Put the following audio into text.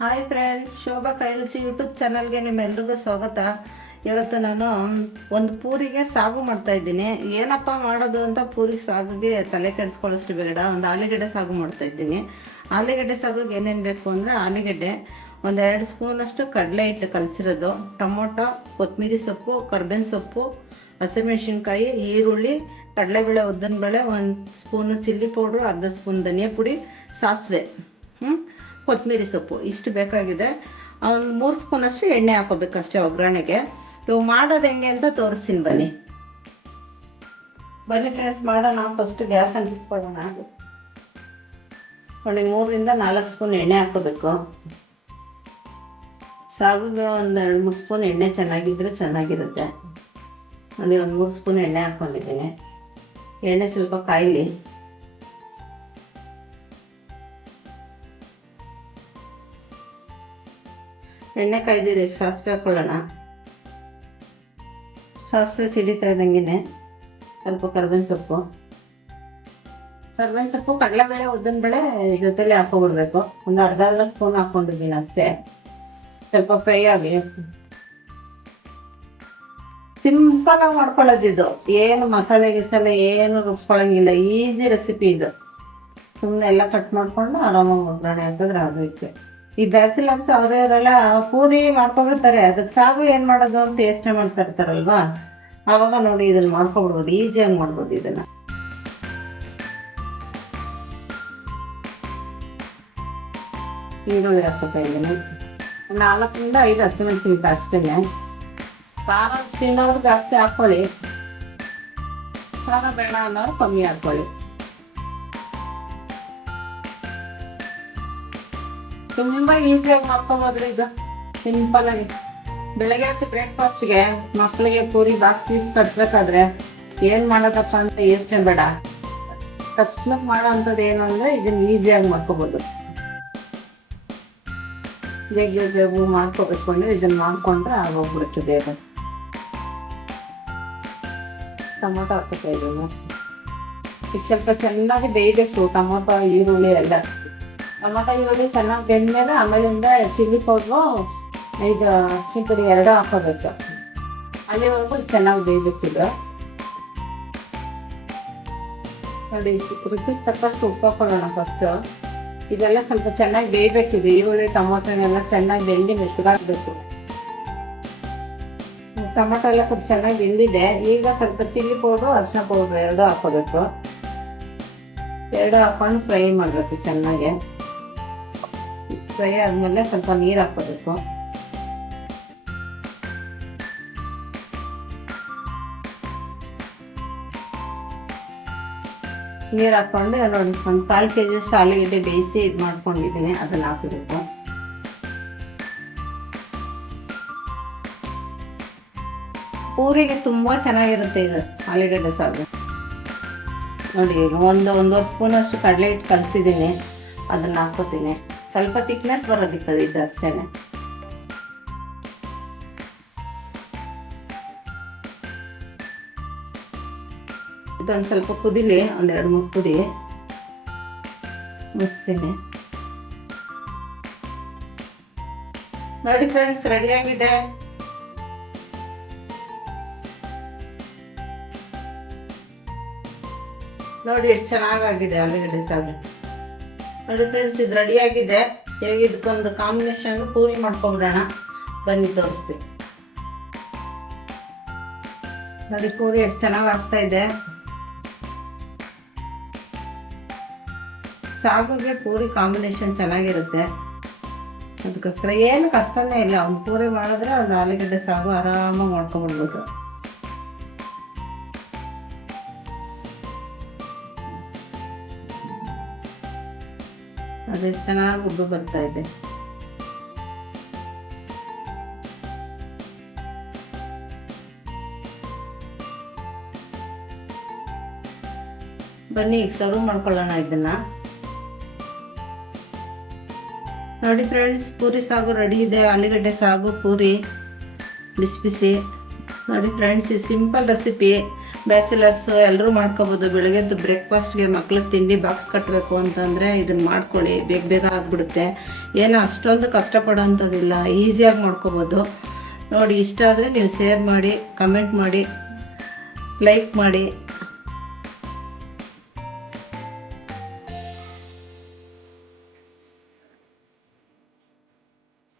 Hi friend, Shobha ಕೈರುಚಿ YouTube ಚಾನಲ್ಗೆ ನಿಮ್ಮೆಲ್ರಿಗೂ ಸ್ವಾಗತ. ಇವತ್ತು ನಾನು ಒಂದು ಪೂರಿಗೆ ಸಾಗು ಮಾಡ್ತಾಯಿದ್ದೀನಿ. ಏನಪ್ಪ ಮಾಡೋದು ಅಂತ ಪೂರಿ ಸಾಗುಗೆ ತಲೆ ಕೆಡಿಸ್ಕೊಳ್ಳೋಷ್ಟು ಬೇಡ. ಒಂದು ಆಲೂಗಡ್ಡೆ ಸಾಗು ಮಾಡ್ತಾಯಿದ್ದೀನಿ. ಆಲೂಗಡ್ಡೆ ಸಾಗುಗೆ ಏನೇನು ಬೇಕು ಅಂದರೆ ಆಲೂಗಡ್ಡೆ, ಒಂದು 2 ಸ್ಪೂನಷ್ಟು ಕಡಲೆ ಹಿಟ್ಟು ಕಲಸಿರೋದು, ಟೊಮೊಟೊ, ಕೊತ್ತಂಬರಿ ಸೊಪ್ಪು, ಕರ್ಬೇವಿನ ಸೊಪ್ಪು, ಹಸಿಮೆಣ್ಸಿನ್ಕಾಯಿ, ಈರುಳ್ಳಿ, ಕಡಲೆಬೇಳೆ, ಉದ್ದಿನಬೇಳೆ, 1 ಸ್ಪೂನು ಚಿಲ್ಲಿ ಪೌಡ್ರು, ಅರ್ಧ ಸ್ಪೂನ್ ಧನಿಯಾ ಪುಡಿ, ಸಾಸಿವೆ, ಕೊತ್ತಂಬರಿ ಸೊಪ್ಪು ಇಷ್ಟು ಬೇಕಾಗಿದೆ. ಒಂದು 3 ಸ್ಪೂನಷ್ಟು ಎಣ್ಣೆ ಹಾಕೋಬೇಕಷ್ಟೇ ಒಗ್ಗರಣೆಗೆ. ಇವು ಮಾಡೋದು ಹೆಂಗೆ ಅಂತ ತೋರಿಸ್ತೀನಿ ಬನ್ನಿ. ಫ್ರೆಂಡ್ಸ್ ಮಾಡೋಣ. ಫಸ್ಟ್ ಗ್ಯಾಸ್ ಅಂಟಿಸ್ಕೊಳ್ಳೋಣ. ಒಂದು 3ರಿಂದ 4 ಸ್ಪೂನ್ ಎಣ್ಣೆ ಹಾಕೋಬೇಕು. ಸಾಗುಗೆ ಒಂದು 2-3 ಸ್ಪೂನ್ ಎಣ್ಣೆ ಚೆನ್ನಾಗಿದ್ದರೆ ಚೆನ್ನಾಗಿರುತ್ತೆ. ಅಲ್ಲಿ ಒಂದು 3 ಸ್ಪೂನ್ ಎಣ್ಣೆ ಹಾಕ್ಕೊಂಡಿದ್ದೀನಿ. ಎಣ್ಣೆ ಸ್ವಲ್ಪ ಕಾಯಲಿ. ಎಣ್ಣೆ ಕಾಯ್ದಿದೆ, ಸಾಸಿವೆ ಹಾಕೊಳ್ಳೋಣ. ಸಾಸಿವೆ ಸಿಡಿತಾ ಇದ್ದಂಗೆ ಸ್ವಲ್ಪ ಕರ್ಬೇವಿನ ಸೊಪ್ಪು, ಕಡಲೆಬೇಳೆ, ಉದ್ದಿನಬೇಳೆ ಜೊತೆಲಿ ಹಾಕೊಬಿಡ್ಬೇಕು. ಒಂದು ಅರ್ಧ ಸ್ಪೂನ್ ಹಾಕ್ಕೊಂಡಿದ್ದೀನಿ ಅಷ್ಟೇ. ಸ್ವಲ್ಪ ಫ್ರೈ ಆಗಿ ಸಿಂಪಲಾಗಿ ಮಾಡ್ಕೊಳ್ಳೋದಿದ್ದು. ಏನು ಮಸಾಲೆ ಗಿಸಾಲೆ ಏನು ರುಬ್ಕೊಳ್ಳೋಂಗಿಲ್ಲ. ಈಸಿ ರೆಸಿಪಿ ಇದು. ಸುಮ್ಮನೆ ಎಲ್ಲ ಕಟ್ ಮಾಡಿಕೊಂಡು ಆರಾಮಾಗಿ ಒಗ್ಗರಣೆ ಹಾಕಿದ್ರೆ ಆಗೋಯ್ತು. ಈ ಬ್ಯಾಚುಲರ್ಸ್ ಅವರೆಲ್ಲ ಪೂರಿ ಮಾಡ್ಕೊಂಡಿರ್ತಾರೆ, ಅದಕ್ಕೆ ಸಾಗು ಏನು ಮಾಡೋದು ಅಂತ ಯೋಚನೆ ಮಾಡ್ತಾ ಇರ್ತಾರಲ್ವಾ, ಆವಾಗ ನೋಡಿ ಇದನ್ನು ಮಾಡ್ಕೊಬಿಡ್ಬೋದು, ಈಸಿಯಾಗಿ ಮಾಡ್ಬೋದು ಇದನ್ನು. ಈರುಳ್ಳಿ ಹಾಕ್ತಾ ಇದ್ದೀನಿ. 4ರಿಂದ 5 ಹಸಿಮೆಣಸಿನ್ಕಾಯಿ ಅಷ್ಟೇ. ಖಾರ ತಿನ್ನೋರು ಜಾಸ್ತಿ ಹಾಕ್ಕೊಳ್ಳಿ, ಖಾರ ಬೇಡ ಅನ್ನೋರು ಕಮ್ಮಿ ಹಾಕ್ಕೊಳ್ಳಿ. ತುಂಬ ಈಸಿಯಾಗಿ ಮಾಡ್ಕೊಬೋದ್ರಿ ಇದು, ಸಿಂಪಲಾಗಿ. ಬೆಳಗ್ಗೆ ಹೊತ್ತು ಬ್ರೇಕ್ಫಾಸ್ಟ್ಗೆ ಮಕ್ಕಳಿಗೆ ಪೂರಿ ಜಾಸ್ತಿ ಕಟ್ಬೇಕಾದ್ರೆ ಏನು ಮಾಡೋದಪ್ಪ ಅಂತ ಯೋಚನೆ ಬೇಡ. ತಕ್ಷಣಕ್ಕೆ ಮಾಡೋ ಅಂಥದ್ದು ಏನು ಅಂದರೆ ಇದನ್ನು ಈಸಿಯಾಗಿ ಮಾಡ್ಕೊಬೋದು. ಬೇಗ ಮಾಡ್ಕೊಬೇಕಂದ್ರೆ ಇದನ್ನು ಮಾಡಿಕೊಂಡ್ರೆ ಆಗೋಗ್ಬಿಡುತ್ತೆ ಬೇಗ. ಟೊಮೊಟೊ ಹಾಕ್ತಾ ಇದ್ದೀನಿ. ಈಗ ಸ್ವಲ್ಪ ಚೆನ್ನಾಗಿ ಬೇಯಬೇಕು ಟೊಮೊಟೊ, ಈರುಳ್ಳಿ ಎಲ್ಲ. ಟೊಮೊಟೊ ಈರುಳ್ಳಿ ಚೆನ್ನಾಗಿ ಬೆಂದ್ಮೇಲೆ ಆಮೇಲಿಂದ ಚಿಲ್ಲಿ ಪೌಡ್ರು 5 ಚಿಂಪುಡಿ 2 ಹಾಕೋಬೇಕು. ಅಲ್ಲಿವರೆಗೂ ಚೆನ್ನಾಗಿ ಬೇಯಬೇಕಿದೆ. ನೋಡಿ, ರುಚಿಗೆ ತಕ್ಕಷ್ಟು ಉಪ್ಪು ಹಾಕೊಳ್ಳೋಣ ಫಸ್ಟು. ಇದೆಲ್ಲ ಸ್ವಲ್ಪ ಚೆನ್ನಾಗಿ ಬೇಯಬೇಕಿದೆ. ಈರುಳ್ಳಿ ಟೊಮೊಟೊನೆಲ್ಲ ಚೆನ್ನಾಗಿ ಬೆಂದು ಮೆತ್ತಗಾಗಬೇಕು. ಟೊಮೊಟೊ ಎಲ್ಲ ಸ್ವಲ್ಪ ಚೆನ್ನಾಗಿ ಬೆಂದಿದೆ. ಈಗ ಸ್ವಲ್ಪ ಚಿಲ್ಲಿ ಪೌಡ್ರು, ಅರಿಶಿನ ಪೌಡ್ರು 2 ಹಾಕೋಬೇಕು. 2 ಹಾಕೊಂಡು ಫ್ರೈ ಮಾಡಬೇಕು ಚೆನ್ನಾಗಿ. ಫ್ರೈ ಆದಮೇಲೆ ಸ್ವಲ್ಪ ನೀರು ಹಾಕೋಬೇಕು. ನೀರು ಹಾಕ್ಕೊಂಡು ನೋಡಿ, ಒಂದು 1/4 kg ಆಲೂಗಡ್ಡೆ ಬೇಯಿಸಿ ಇದು ಮಾಡ್ಕೊಂಡಿದ್ದೀನಿ, ಅದನ್ನು ಹಾಕಬೇಕು. ಪೂರಿಗೆ ತುಂಬ ಚೆನ್ನಾಗಿರುತ್ತೆ ಇದು ಆಲೂಗಡ್ಡೆ ಸಾಗು. ನೋಡಿ, ಒಂದೂವರೆ ಸ್ಪೂನಷ್ಟು ಕಡಲೆ ಹಿಟ್ಟು ಕಲಸಿದ್ದೀನಿ, ಅದನ್ನು ಹಾಕೋತೀನಿ. ಸ್ವಲ್ಪ ಥಿಕ್ನೆಸ್ ಬರೋದಕ್ಕೆ ಇದು ಅಷ್ಟೇ. ಇದೊಂದು ಸ್ವಲ್ಪ ಕುದಿಲಿ, ಒಂದು 2-3 ಕುದಿ ಮುಗಿಸ್ತೀನಿ. ನೋಡಿ ಫ್ರೆಂಡ್ಸ್, ರೆಡಿಯಾಗಿದೆ. ನೋಡಿ ಎಷ್ಟು ಚೆನ್ನಾಗಾಗಿದೆ ಆಲೂಗಡ್ಡೆ ಸಾಗು. ನೋಡಿ ಫ್ರೆಂಡ್ಸ್, ಇದು ರೆಡಿಯಾಗಿದೆ. ಇವಾಗ ಇದಕ್ಕೊಂದು ಕಾಂಬಿನೇಷನ್ ಪೂರಿ ಮಾಡ್ಕೊಂಬಿಡೋಣ ಬನ್ನಿ, ತೋರಿಸ್ತೀವಿ. ನೋಡಿ ಪೂರಿ ಎಷ್ಟು ಚೆನ್ನಾಗಿ ಆಗ್ತಾ ಇದೆ. ಸಾಗುಗೆ ಪೂರಿ ಕಾಂಬಿನೇಷನ್ ಚೆನ್ನಾಗಿರುತ್ತೆ. ಅದಕ್ಕೋಸ್ಕರ ಏನು ಕಷ್ಟನೇ ಇಲ್ಲ. ಒಂದು ಪೂರಿ ಮಾಡಿದ್ರೆ ಒಂದು ಆಲೂಗಡ್ಡೆ ಸಾಗು ಆರಾಮಾಗಿ ಮಾಡ್ಕೊಂಬಿಡ್ಬೋದು. ಅದೇ ಚೆನ್ನಾಗಿ ಉಬ್ಬು ಬರ್ತಾ ಇದೆ. ಬನ್ನಿ ಈಗ ಸರ್ವ್ ಮಾಡ್ಕೊಳ್ಳೋಣ ಇದನ್ನ. ನೋಡಿ ಫ್ರೆಂಡ್ಸ್, ಪೂರಿ ಸಾಗು ರೆಡಿ ಇದೆ. ಆಲೂಗಡ್ಡೆ ಸಾಗು ಪೂರಿ ಬಿಸಿ ಬಿಸಿ. ನೋಡಿ ಫ್ರೆಂಡ್ಸ್, ಇದು ಸಿಂಪಲ್ ರೆಸಿಪಿ. ಬ್ಯಾಚುಲರ್ಸು ಎಲ್ಲರೂ ಮಾಡ್ಕೋಬೋದು. ಬೆಳಗ್ಗೆದ್ದು ಬ್ರೇಕ್ಫಾಸ್ಟ್ಗೆ ಮಕ್ಳಿಗೆ ತಿಂಡಿ ಬಾಕ್ಸ್ ಕಟ್ಟಬೇಕು ಅಂತಂದರೆ ಇದನ್ನು ಮಾಡ್ಕೊಳ್ಳಿ, ಬೇಗ ಬೇಗ ಆಗಿಬಿಡುತ್ತೆ. ಏನೋ ಅಷ್ಟೊಂದು ಕಷ್ಟಪಡೋಂಥದ್ದಿಲ್ಲ, ಈಸಿಯಾಗಿ ಮಾಡ್ಕೋಬೋದು. ನೋಡಿ, ಇಷ್ಟ ಆದರೆ ನೀವು ಶೇರ್ ಮಾಡಿ, ಕಮೆಂಟ್ ಮಾಡಿ, ಲೈಕ್ ಮಾಡಿ.